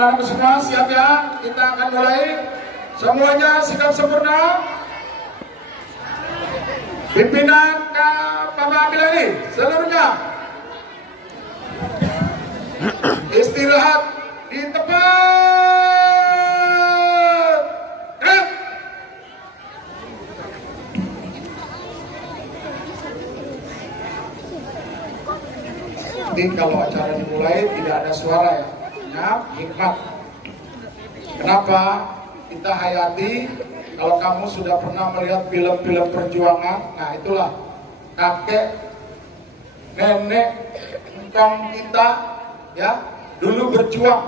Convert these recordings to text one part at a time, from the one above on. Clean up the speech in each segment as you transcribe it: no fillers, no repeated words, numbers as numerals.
Semua siap ya, kita akan mulai. Semuanya sikap sempurna. Pimpinan Bapak Abilani seluruhnya istirahat di tempat. Jadi kalau acara dimulai tidak ada suara ya. Hikmat. Kenapa kita hayati? Kalau kamu sudah pernah melihat film-film perjuangan, nah itulah kakek, nenek, engkong kita ya dulu berjuang,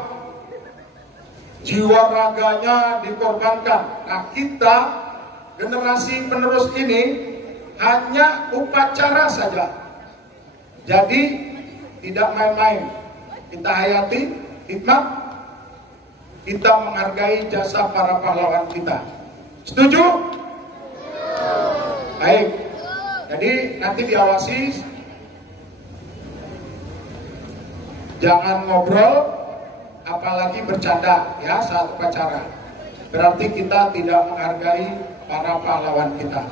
jiwa raganya dikorbankan. Nah kita generasi penerus ini hanya upacara saja. Jadi tidak main-main. Kita hayati hikmat, kita menghargai jasa para pahlawan kita. Setuju? Baik. Jadi nanti diawasi, jangan ngobrol, apalagi bercanda ya saat upacara. Berarti kita tidak menghargai para pahlawan kita.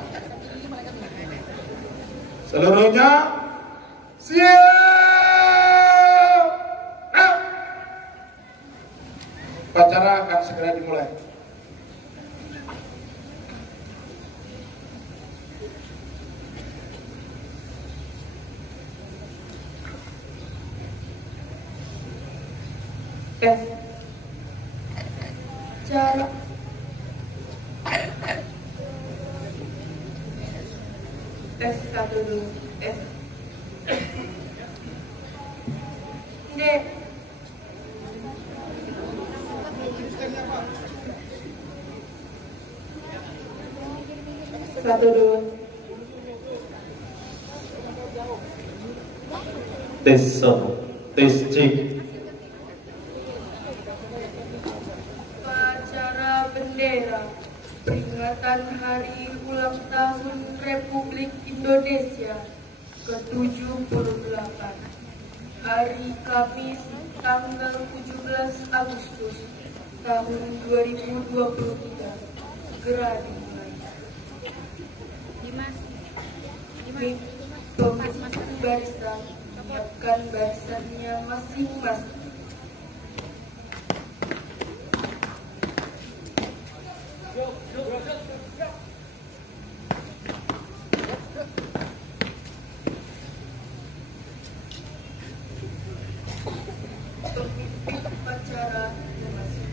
Seluruhnya siap. Upacara akan segera dimulai. Tes. Cara. Tes satu dulu. Tes. Dek. Satu dulu. Tes satu, tes cek. Upacara bendera peringatan Hari Ulang Tahun Republik Indonesia ke-78 hari Kamis tanggal 17 Agustus tahun 2023 segera dimulai. Pemimpin barisan menyiapkan barisannya masing-masing. Pemimpin upacara masing-masing.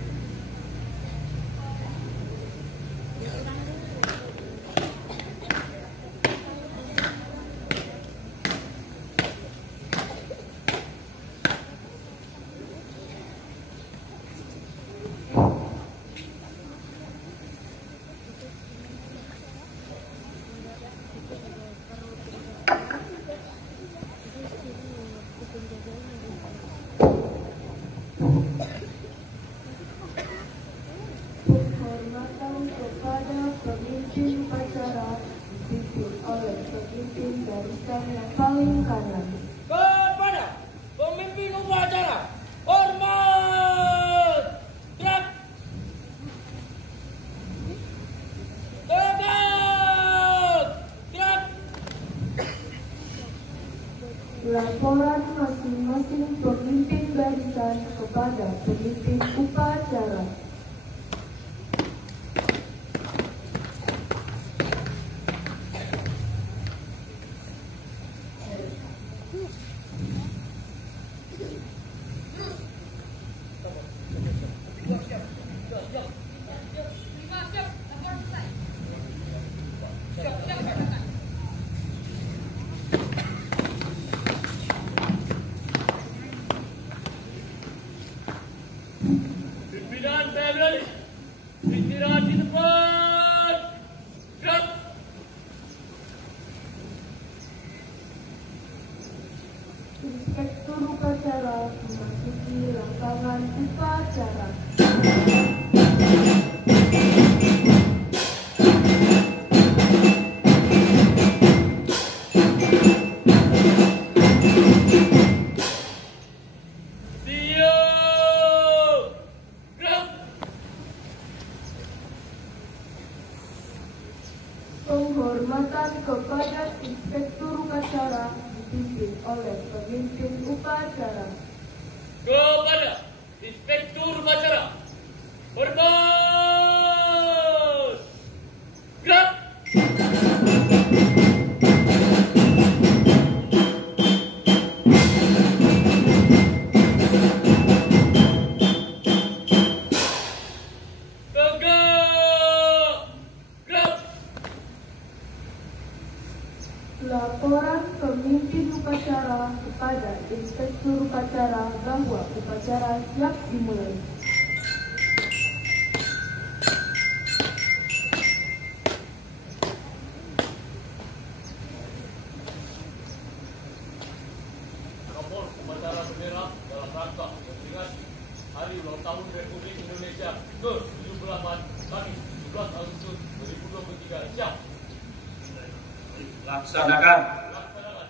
Penghormatan kepada pemimpin upacara dipimpin oleh pemimpin barisan yang paling kanan. Kepada pemimpin upacara, hormat! Gerak! Tegak! Gerak! Laporan masing-masing pemimpin barisan kepada pemimpin upacara. Pimpinan PBRI, istirahat di tempat. Gerak! Inspektur upacara memasuki lapangan upacara. Siap! Fokus. Gerak. Laporan pemimpin upacara kepada inspektur upacara bahwa upacara siap dimulai. Kapol upacara bendera dalam rangka memperingati Hari Ulang Tahun Republik Indonesia ke-78 Kamis 17 Agustus 2023 siap. Laksanakan. Laksanakan.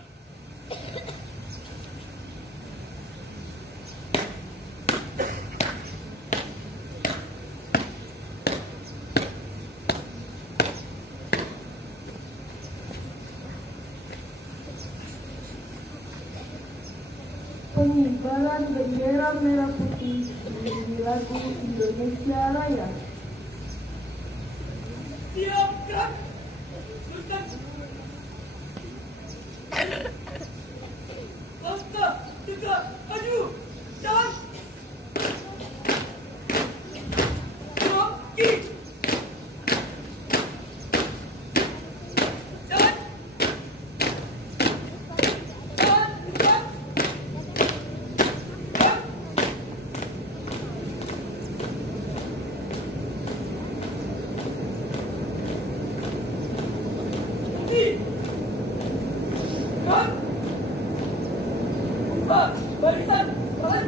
Pengibaran bendera merah putih menjadi lagu Indonesia Raya. Siap, gerak. Luruskan. Langkah, tegak, maju. Jalan. Kaki. Jalan. Jalan, tegak. Gerak. Kaki. Gerak. Buka barisan, jalan.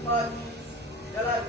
Kaki. Gerak.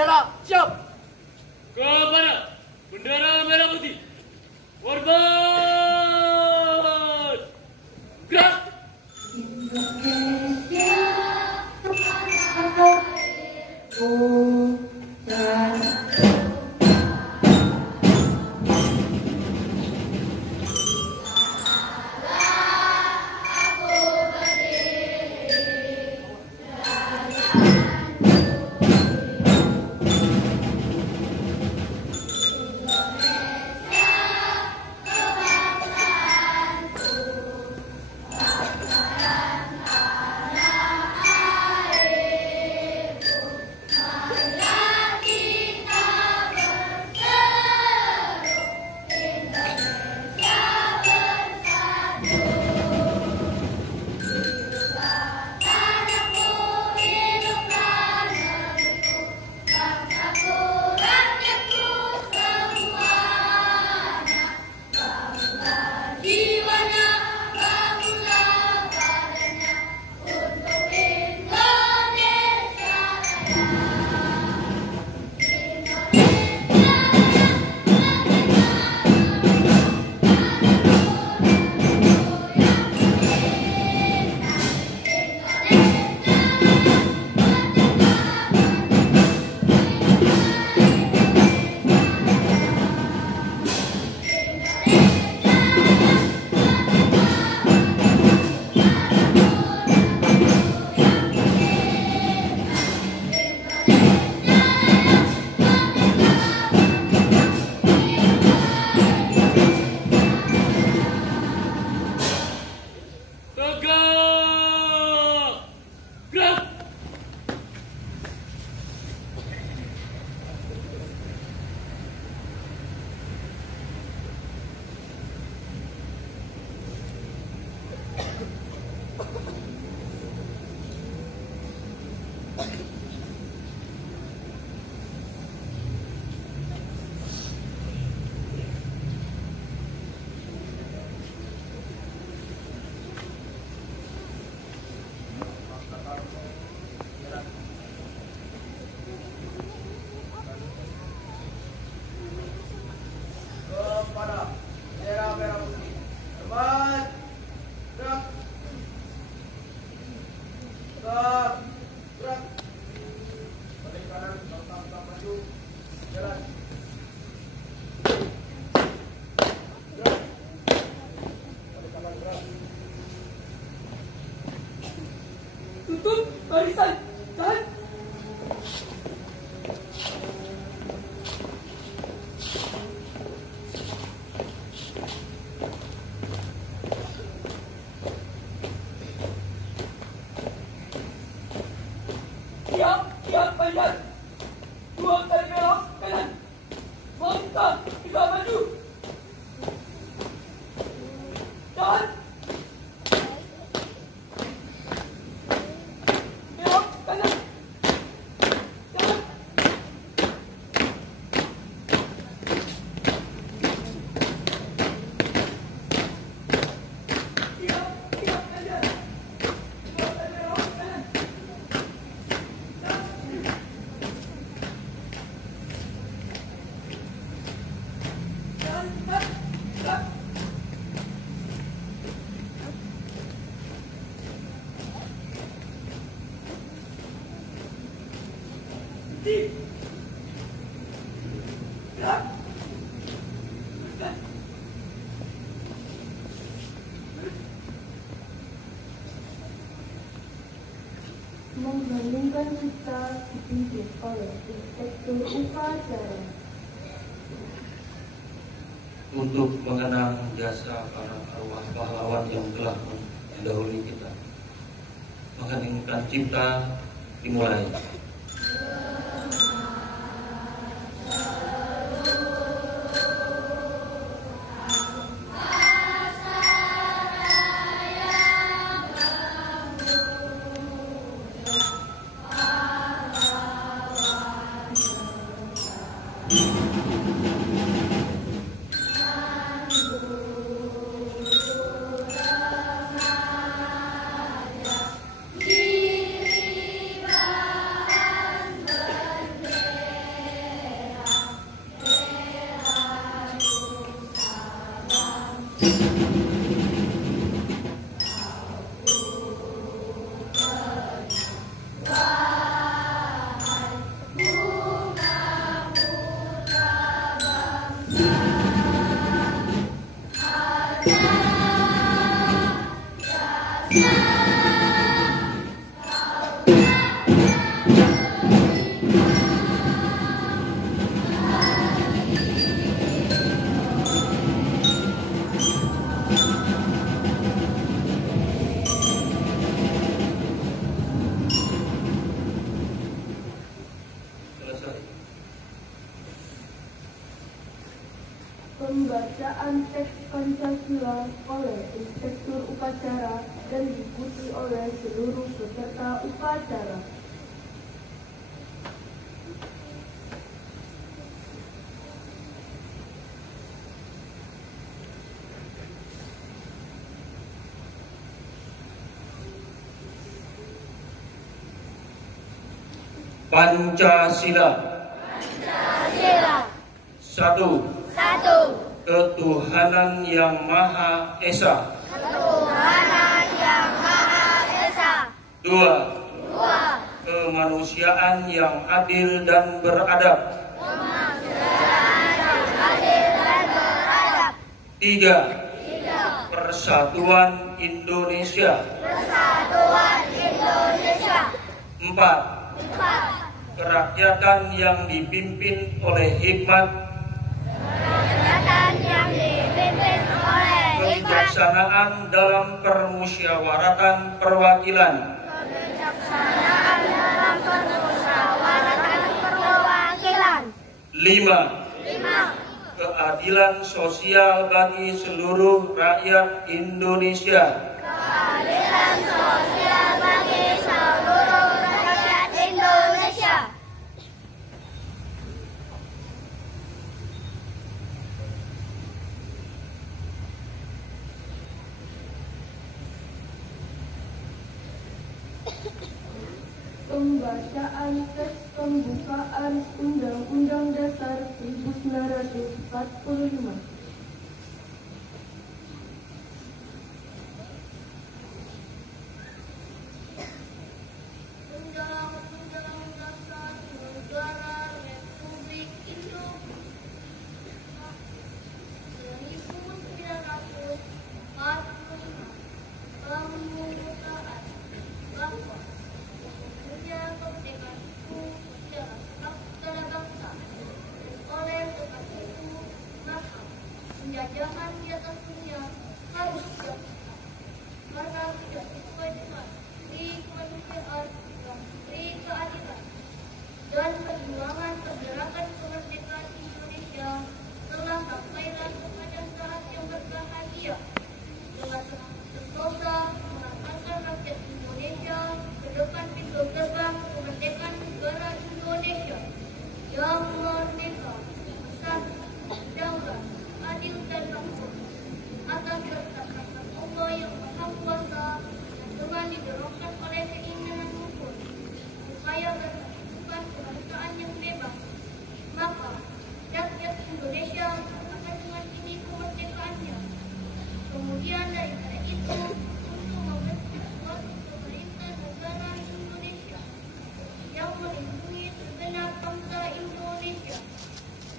bendera, siap. Kepada bendera merah putih. Korban. Gerak. Tutup barisan, jalan. Siap, siap, panjang. 2 kali belok kanan. Mantap, 3 maju. Jalan. Belok kanan. Jalan. Siap, siap, panjang. 2 kali belok kanan. Menggandingkan kita dipimpin oleh Inspektur Upacara. Untuk mengenang jasa para arwah pahlawan yang telah mendahului kita. Mengheningkan cipta dimulai. Diri Pembacaan teks Pancasila oleh Inspektur Upacara dan diikuti oleh seluruh peserta upacara. Pancasila. Satu. Ketuhanan yang Maha Esa. Dua. Kemanusiaan yang adil dan beradab. Tiga. Persatuan Indonesia. Empat. Kerakyatan yang dipimpin oleh hikmat, kebijaksanaan dalam permusyawaratan perwakilan. Lima. Keadilan sosial bagi seluruh rakyat Indonesia. Pembacaan teks pembukaan Undang-Undang Dasar 1945. Penjajahan di atas dunia harus dihapuskan karena tidak sesuai dengan pri kemanusiaan dan pri keadilan. Dan perjuangan pergerakan kemerdekaan Indonesia telah sampailah kepada saat yang berbahagia dengan semangat sentosa mengantarkan rakyat Indonesia ke depan pintu gerbang kemerdekaan negara Indonesia yang merdeka, bersatu, berdaulat, adil dan makmur atas dasar Allah yang Maha Kuasa dan dengan didorongkan oleh keinginan luhur supaya berkehidupan kebangsaan yang bebas, maka rakyat Indonesia akan dengan ini kemerdekaannya. Kemudian daripada itu untuk membentuk suatu pemerintah negara Indonesia yang melindungi segenap bangsa Indonesia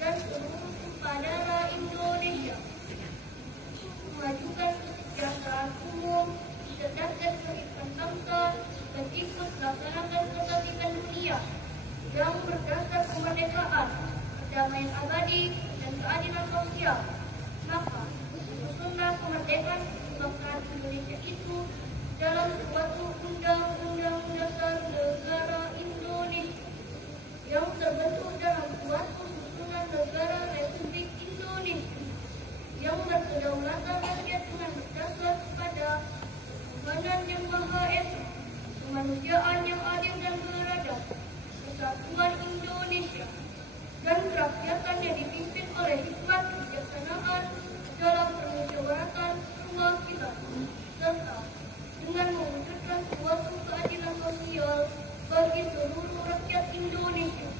dan seluruh tumpah darah Indonesia, memajukan kesejahteraan umum, mencerdaskan kehidupan bangsa, dan ikut melaksanakan ketertiban dunia yang berdasar kemerdekaan, perdamaian abadi, dan keadilan sosial. Maka, susunlah kemerdekaan kebangsaan Indonesia itu dalam suatu undang-undang dasar negara Indonesia yang terbentuk dalam suatu susunan negara Republik Indonesia yang berkedaulatan rakyat dengan berdasar pada ketuhanan yang Maha Esa, kemanusiaan yang adil dan beradab, kesatuan Indonesia, dan kerakyatan yang dipimpin oleh hikmat kebijaksanaan dalam permusyawaratan perwakilan, serta dengan mewujudkan suatu keadilan sosial bagi seluruh rakyat Indonesia.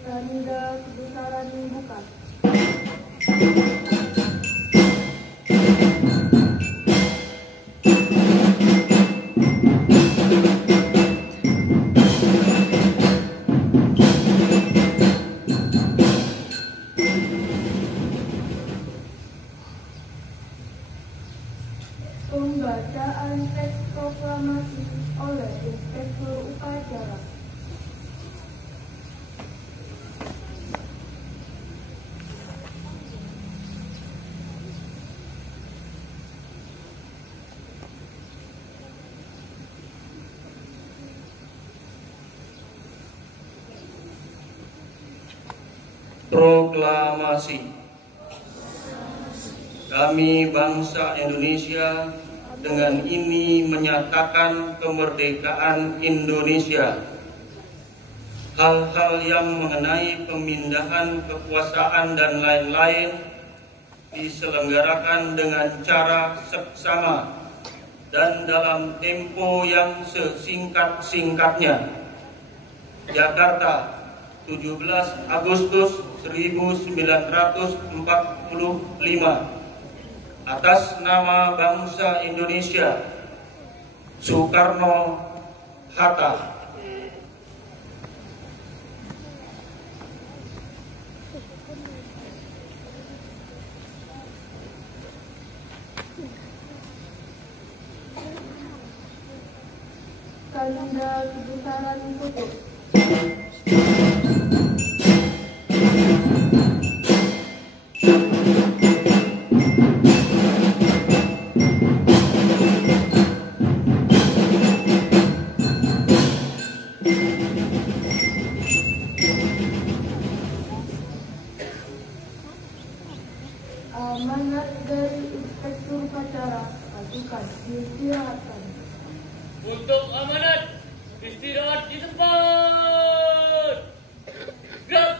Tanda kebesaran bukan. Pembacaan teks proklamasi oleh Inspektur Upacara. Proklamasi. Kami bangsa Indonesia dengan ini menyatakan kemerdekaan Indonesia. Hal-hal yang mengenai pemindahan kekuasaan dan lain-lain diselenggarakan dengan cara seksama dan dalam tempo yang sesingkat-singkatnya. Jakarta, 17 Agustus 1945. Atas nama bangsa Indonesia, Soekarno-Hatta. Tanda kebesaran tutup. Amanat dari Inspektur Upacara, ajukan diistirahatkan. Untuk amanat, istirahat di tempat. Gerak.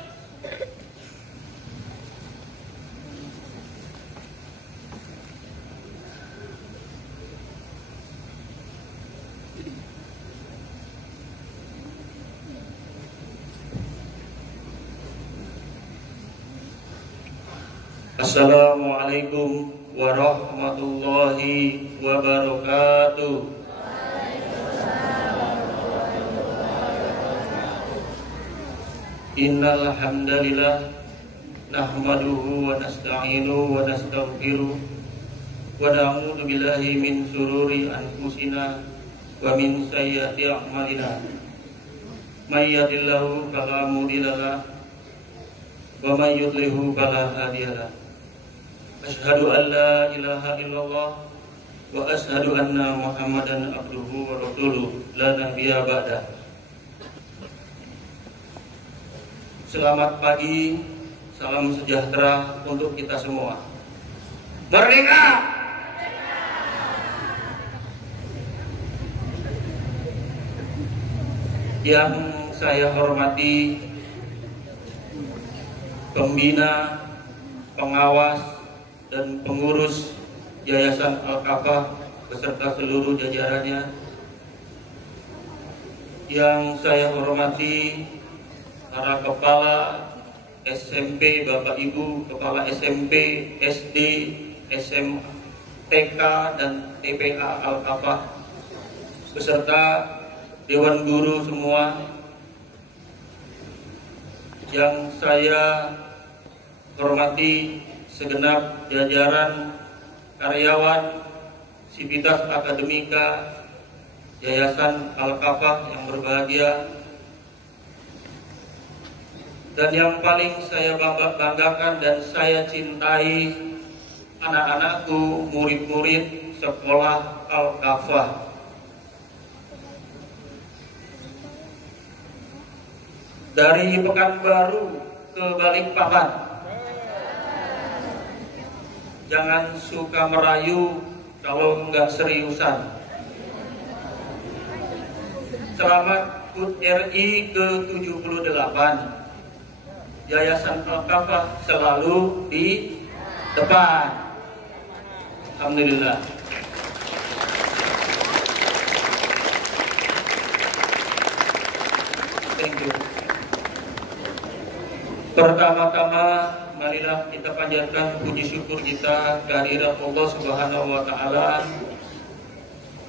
Assalamualaikum warahmatullahi wabarakatuh. Innal hamdalillah nahmaduhu wa nasta'inuhu wa nastaghfiruh wa na'udzu billahi min shururi anfusina wa min sayyiati a'malina. May yahdihillahu fala mudilla lahu wa may yudlilhu fala hadiya lahu. Asyhadu an la ilaha illallah wa asyhadu anna Muhammadan abduhu wa rasuluh la nabiyya ba'da. Selamat pagi, salam sejahtera untuk kita semua. Merdeka! Yang saya hormati pembina, pengawas, dan pengurus Yayasan Al-Kafah beserta seluruh jajarannya. Yang saya hormati para kepala SMP, Bapak Ibu, kepala SMP, SD, TK, dan TPA Al-Kafah beserta Dewan Guru semua. Yang saya hormati segenap jajaran karyawan Sivitas Akademika Yayasan Al-Kafah yang berbahagia. Dan yang paling saya banggakan dan saya cintai, anak-anakku, murid-murid sekolah Al-Kafah. Dari Pekanbaru ke Balikpapan. Jangan suka merayu kalau enggak seriusan. Selamat HUT RI ke-78. Yayasan Al-Kafah selalu di depan. Alhamdulillah. Thank you. Pertama-tama marilah kita panjatkan puji syukur kita kehadirat Allah Subhanahu wa taala.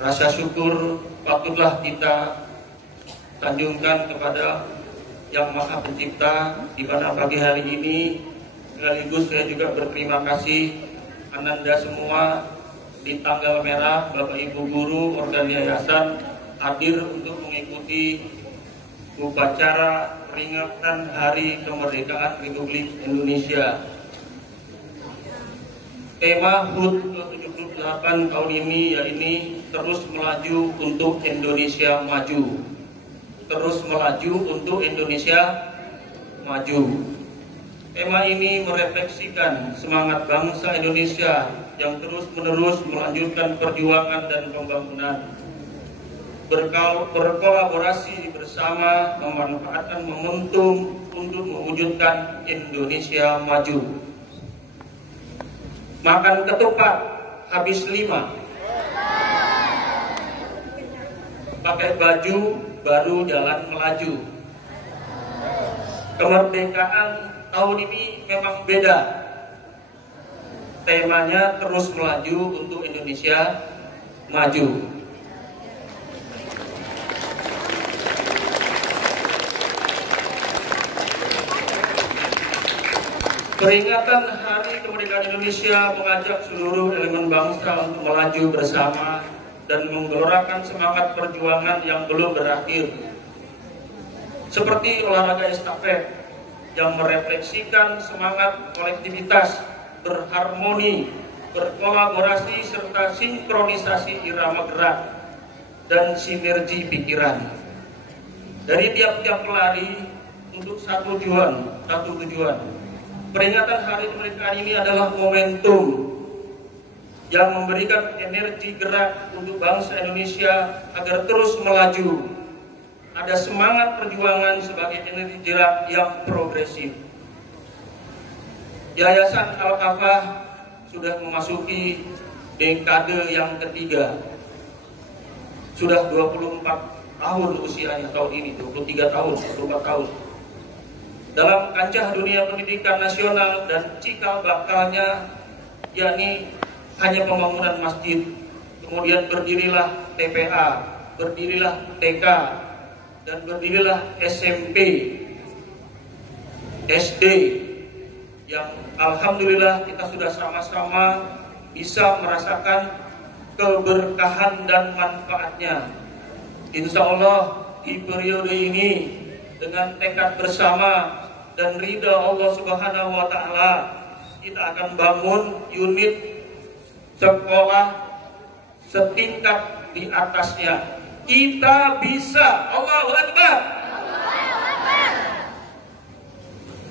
Rasa syukur patutlah kita sanjungkan kepada Yang Maha Pencipta, di mana pagi hari ini sekaligus saya juga berterima kasih Ananda semua di tanggal merah, Bapak Ibu guru organ yayasan hadir untuk mengikuti upacara peringatan Hari Kemerdekaan Republik Indonesia. Tema HUT ke-78 tahun ini yaitu terus melaju untuk Indonesia maju. Terus melaju untuk Indonesia maju. Tema ini merefleksikan semangat bangsa Indonesia yang terus-menerus melanjutkan perjuangan dan pembangunan, berkolaborasi bersama, memanfaatkan momentum untuk mewujudkan Indonesia maju. Makan ketupat habis 5, pakai baju baru jalan melaju. Kemerdekaan tahun ini memang beda. Temanya terus melaju untuk Indonesia maju. Peringatan Hari Kemerdekaan Indonesia mengajak seluruh elemen bangsa untuk melaju bersama dan menggelorakan semangat perjuangan yang belum berakhir. Seperti olahraga estafet yang merefleksikan semangat kolektivitas, berharmoni, berkolaborasi, serta sinkronisasi irama gerak dan sinergi pikiran. Dari tiap-tiap pelari untuk satu tujuan. Peringatan Hari Kemerdekaan ini adalah momentum yang memberikan energi gerak untuk bangsa Indonesia agar terus melaju. Ada semangat perjuangan sebagai energi gerak yang progresif. Yayasan Al-Kafah sudah memasuki dekade yang ketiga. Sudah 24 tahun usianya tahun ini, 23 tahun, 24 tahun. Dalam kancah dunia pendidikan nasional dan cikal bakalnya, yakni hanya pembangunan masjid, kemudian berdirilah TPA, berdirilah TK, dan berdirilah SMP, SD, yang alhamdulillah kita sudah sama-sama bisa merasakan keberkahan dan manfaatnya. Insya Allah di periode ini dengan tekad bersama dan ridha Allah Subhanahu wa Ta'ala, kita akan bangun unit sekolah setingkat di atasnya. Kita bisa. Allahu Akbar.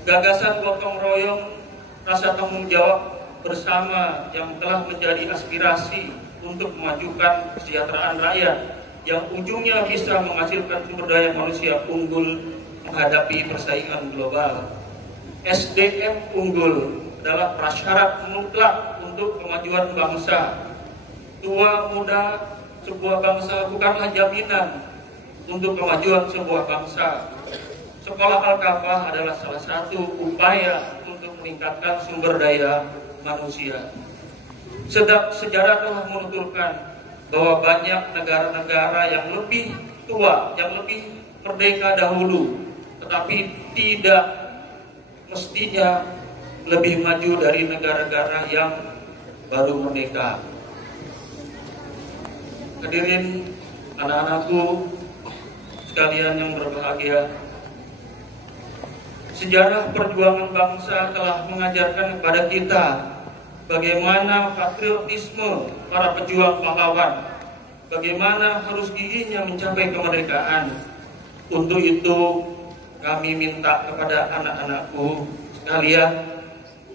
Gagasan gotong royong, rasa tanggung jawab bersama yang telah menjadi aspirasi untuk memajukan kesejahteraan rakyat yang ujungnya bisa menghasilkan sumber daya manusia unggul menghadapi persaingan global. SDM unggul adalah prasyarat mutlak untuk kemajuan bangsa. Tua muda sebuah bangsa bukanlah jaminan untuk kemajuan sebuah bangsa. Sekolah Al-Kafah adalah salah satu upaya untuk meningkatkan sumber daya manusia. Sejarah telah menuturkan bahwa banyak negara-negara yang lebih tua, yang lebih merdeka dahulu, tetapi tidak mestinya lebih maju dari negara-negara yang baru merdeka. Hadirin anak-anakku sekalian yang berbahagia, sejarah perjuangan bangsa telah mengajarkan kepada kita bagaimana patriotisme para pejuang pahlawan, bagaimana harus giginya mencapai kemerdekaan. Untuk itu kami minta kepada anak-anakku sekalian,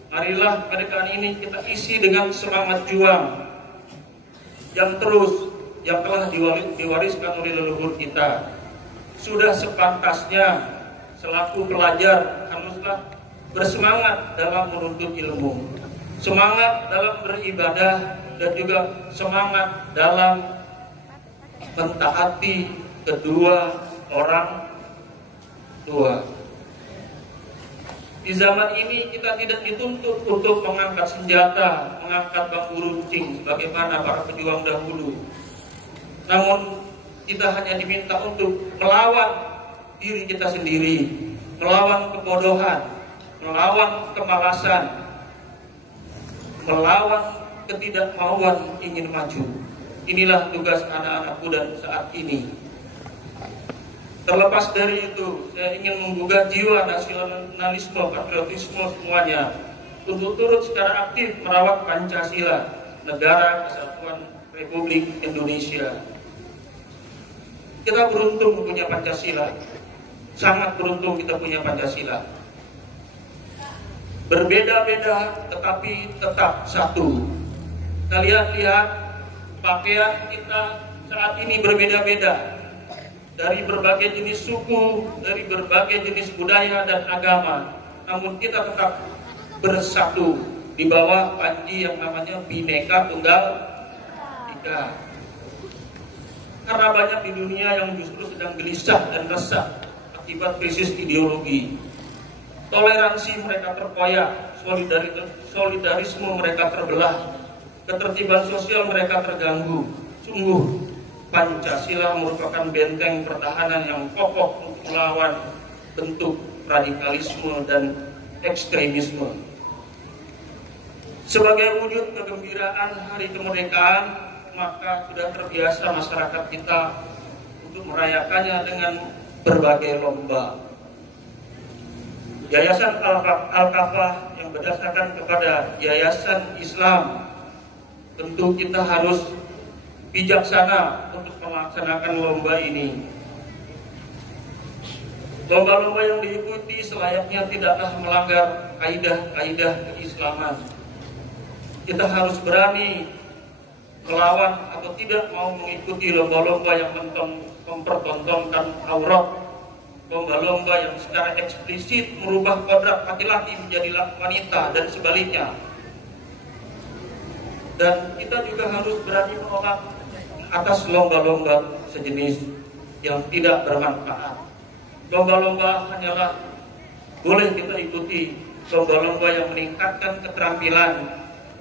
marilah kemerdekaan ini kita isi dengan semangat juang yang telah diwariskan oleh leluhur kita. Sudah sepantasnya selaku pelajar haruslah bersemangat dalam menuntut ilmu, semangat dalam beribadah, dan juga semangat dalam mentaati kedua orang tua. Di zaman ini kita tidak dituntut untuk mengangkat senjata, mengangkat bambu runcing sebagaimana para pejuang dahulu. Namun kita hanya diminta untuk melawan diri kita sendiri, melawan kebodohan, melawan kemalasan, melawan ketidakmauan ingin maju. Inilah tugas anak-anakku dan saat ini. Terlepas dari itu, saya ingin menggugah jiwa nasionalisme, patriotisme semuanya untuk turut secara aktif merawat Pancasila, Negara Kesatuan Republik Indonesia. Kita beruntung punya Pancasila, sangat beruntung kita punya Pancasila. berbeda-beda tetapi tetap satu. Kalian lihat pakaian kita saat ini berbeda-beda, dari berbagai jenis suku, dari berbagai jenis budaya dan agama, namun kita tetap bersatu di bawah panji yang namanya Bhinneka Tunggal Ika. Karena banyak di dunia yang justru sedang gelisah dan resah akibat krisis ideologi. Toleransi mereka terkoyak, solidarisme mereka terbelah, ketertiban sosial mereka terganggu. Sungguh, Pancasila merupakan benteng pertahanan yang kokoh untuk melawan bentuk radikalisme dan ekstremisme. Sebagai wujud kegembiraan Hari Kemerdekaan, maka sudah terbiasa masyarakat kita untuk merayakannya dengan berbagai lomba. Yayasan Al-Kafah yang berdasarkan kepada Yayasan Islam, tentu kita harus bijaksana untuk melaksanakan lomba ini. Lomba-lomba yang diikuti selayaknya tidaklah melanggar kaidah-kaidah keislaman. Kita harus berani melawan atau tidak mau mengikuti lomba-lomba yang mempertontonkan aurat, lomba-lomba yang secara eksplisit merubah kodrat laki-laki menjadi wanita dan sebaliknya. Dan kita juga harus berani menolak atas lomba-lomba sejenis yang tidak bermanfaat. Lomba-lomba hanyalah boleh kita ikuti lomba-lomba yang meningkatkan keterampilan,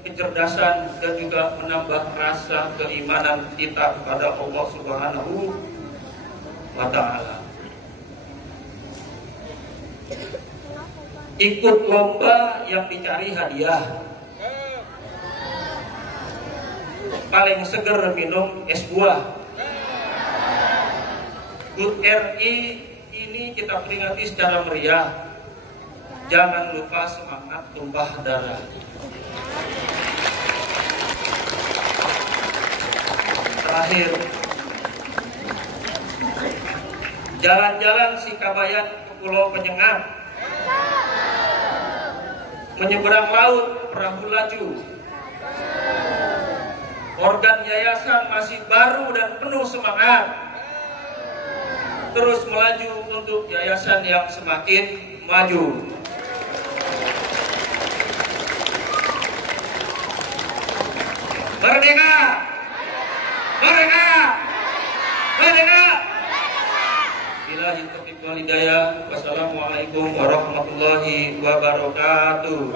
kecerdasan, dan juga menambah rasa keimanan kita kepada Allah Subhanahu wa Ta'ala. Ikut lomba yang dicari hadiah. Paling seger minum es buah. HUT RI ini kita peringati secara meriah. Jangan lupa semangat tumpah darah. Terakhir, jalan-jalan si Kabayan ke Pulau Penyengat, menyeberang laut perahu laju. Organ yayasan masih baru dan penuh semangat, terus melaju untuk yayasan yang semakin maju. Merdeka! Merdeka! Merdeka! Billahi taufiq wal hidayah. Wassalamualaikum warahmatullahi wabarakatuh.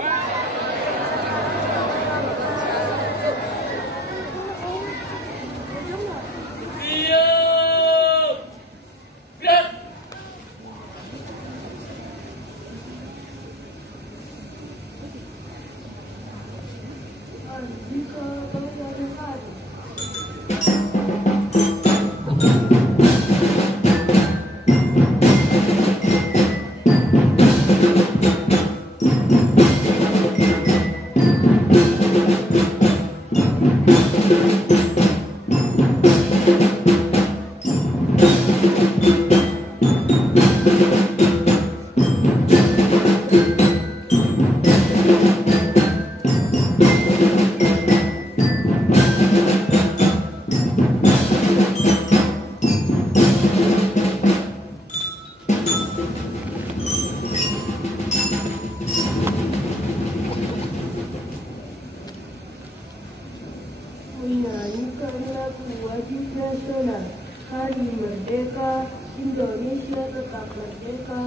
Menyanyikan lagu wajib nasional Hari Merdeka, Indonesia tetap merdeka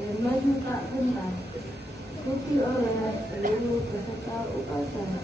dan maju tak gentar. Diikuti oleh seluruh peserta upacara.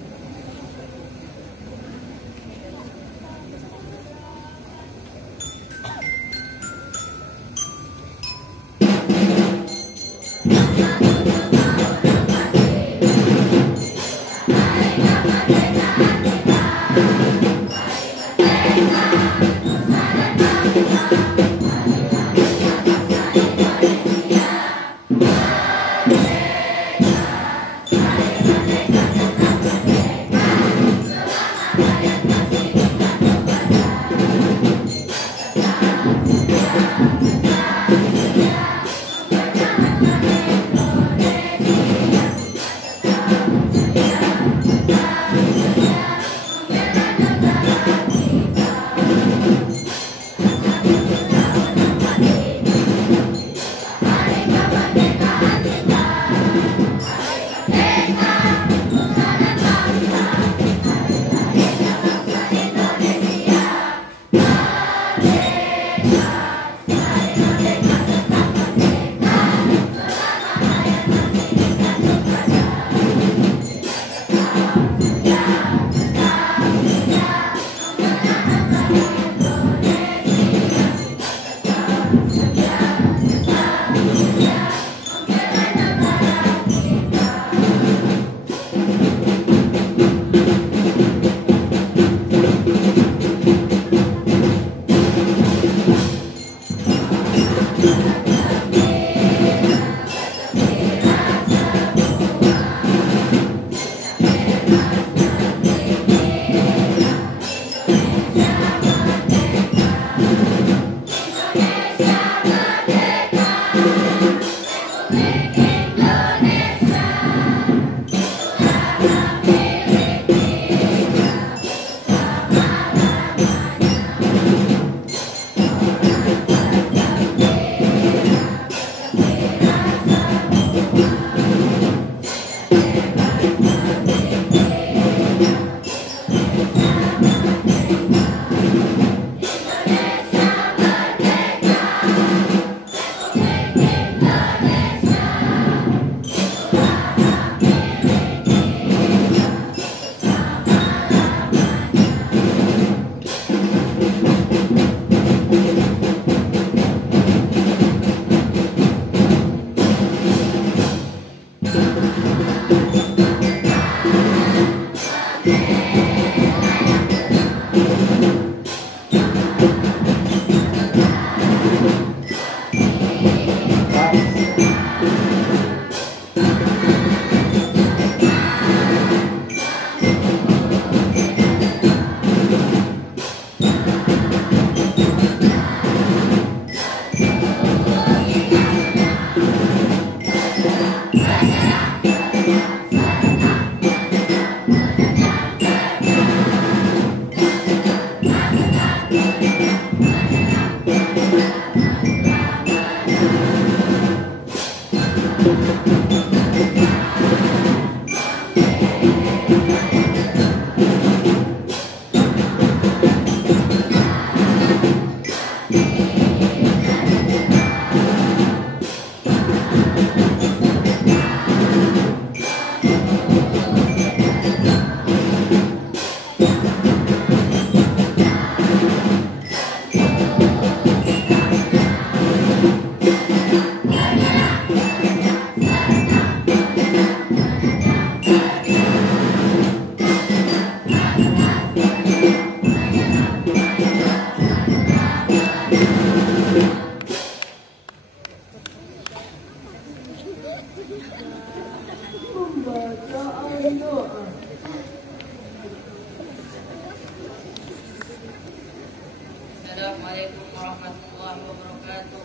warahmatullahi wabarakatuh.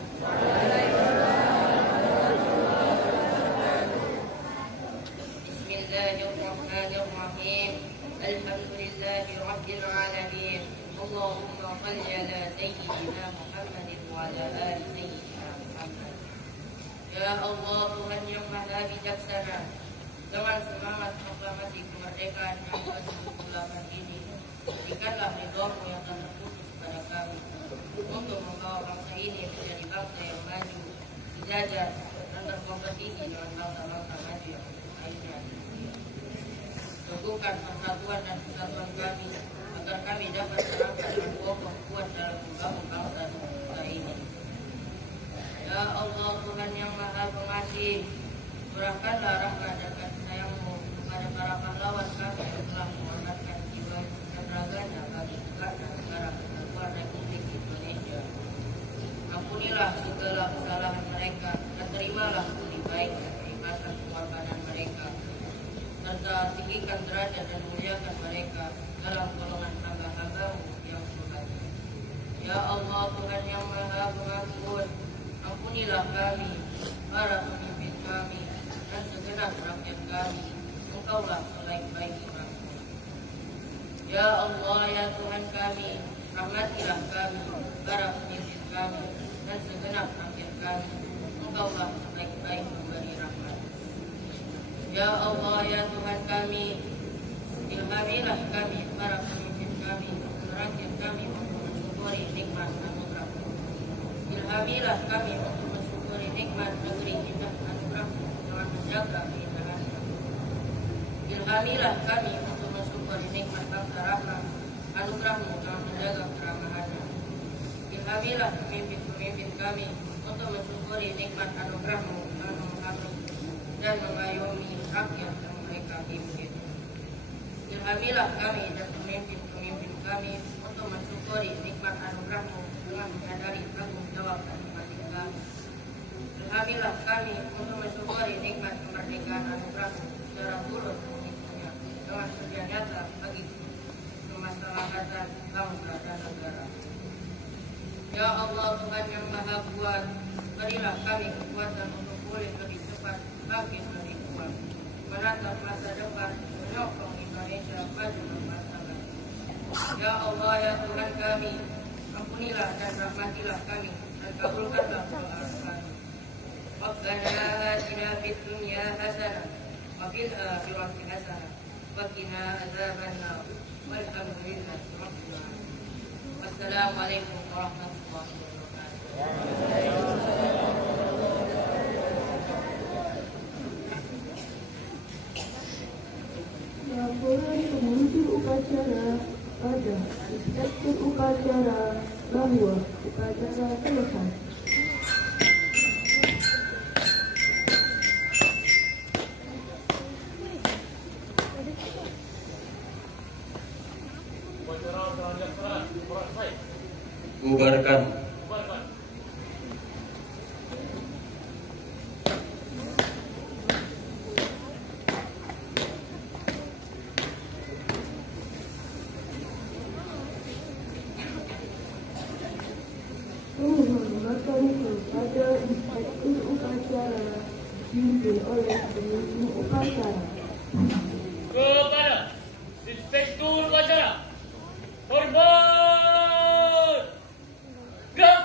Bismillahirrahmanirrahim. Alhamdulillahi rabbil alamin. Allahumma shalli ala sayyidina Muhammadin wa ala ali sayyidina Muhammad. Ya Allah, Tuhan yang Maha Bijaksana, dengan semangat proklamasi kemerdekaan yang ke-78 ini, berikanlah ridho-Mu yang tak terputus pada kami untuk membawa bangsa ini menjadi bangsa yang maju, sejajar, dan berkompetisi dengan bangsa-bangsa maju yang lainnya. Teguhkan persatuan dan kesatuan kami agar kami dapat terangkat dan kokoh kuat dalam membangun bangsa dan negara ini. Ya Allah, Tuhan yang Maha Pengasih, curahkanlah rahmat dan kasih sayang-Mu kepada para pahlawan kami yang telah mengorbankan jiwa dan raganya bagi tegaknya negara kesatuan Republik Indonesia. Ampunilah segala kesalahan mereka dan terimalah budi baik dan keikhlasan pengorbanan mereka, serta tinggikan derajat dan muliakan mereka dalam golongan hamba-hamba-Mu yang berbahagia. Ya Allah, Tuhan yang Maha Pengampun, ampunilah kami, para pemimpin kami, dan segenap rakyat kami. Engkaulah sebaik-baik imam. Ya Allah, ya Tuhan kami, rahmatilah kami, para pemimpin kami, dan segenap rakyat kami. Engkaulah sebaik-baik pemberi rahmat. Ya Allah, ya Tuhan kami, ilhamilah kami, para pemimpin kami, dan rakyat kami untuk mensyukuri nikmat anugerah-Mu. Ilhamilah kami untuk mensyukuri nikmat negeri indah anugerah-Mu dengan menjaga keindahannya. Ilhamilah kami untuk mensyukuri nikmat bangsa rahmat anugerah-Mu dengan menjaga keramahannya. Ilhamilah pemimpin-pemimpin kami untuk mensyukuri nikmat anugerah-Mu dengan memahami dan mengayomi rakyat yang mereka pimpin. Ilhamilah kami dan pemimpin-pemimpin kami untuk mensyukuri nikmat anugerah-Mu dengan menyadari tanggung jawab dan ibadah kami. Ilhamilah kami untuk mensyukuri nikmat kemerdekaan anugerah-Mu secara tulus mengikutinya dengan sedia nyata bagi kemaslahatan bangsa dan negara. Ya Allah, Tuhan yang Maha Kuat, berilah kami kekuatan untuk pulih lebih cepat, bangkit lebih kuat, menatap masa depan, menyokong Indonesia maju bermartabat. Ya Allah, ya Tuhan kami, ampunilah dan rahmatilah kami dan kabulkanlah doa kami. Rabbana atina fid dunya hasanah wa fil akhirati hasanah wa qina adzabannar. Walhamdulillahi rabbil alamin. Wassalamualaikum warahmatullahi wabarakatuh. Laporan pengunjung upacara pada inspektur upacara bahwa upacara selesai. Bubarkan. Penghormatan kepada inspektur upacara dipimpin oleh pengunjung upacara. Kepada inspektur upacara, hormat, gerak.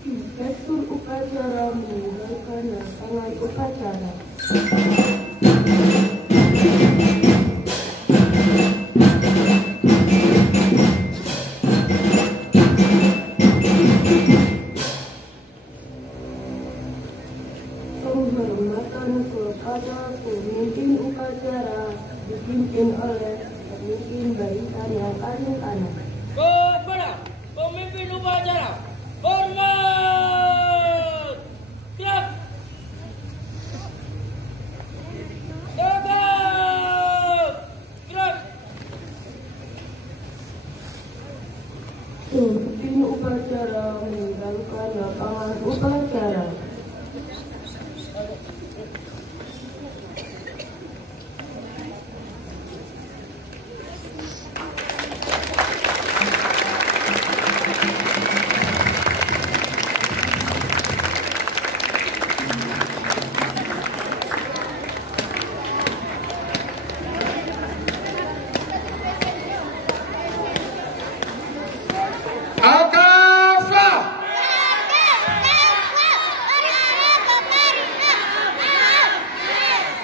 Inspektur upacara meninggalkan lapangan upacara. Penghormatan kepada pemimpin upacara dipimpin oleh pemimpin barisan yang anak-anak. Kepada pemimpin upacara, hormat, gerak. Tegak, gerak. upacara meninggalkan lapangan upacara.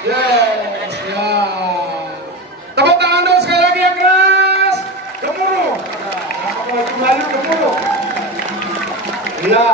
Yes, ya. Tepuk tangan dong sekali lagi yang keras. Gemuruh. Kembali gemuruh. Ya.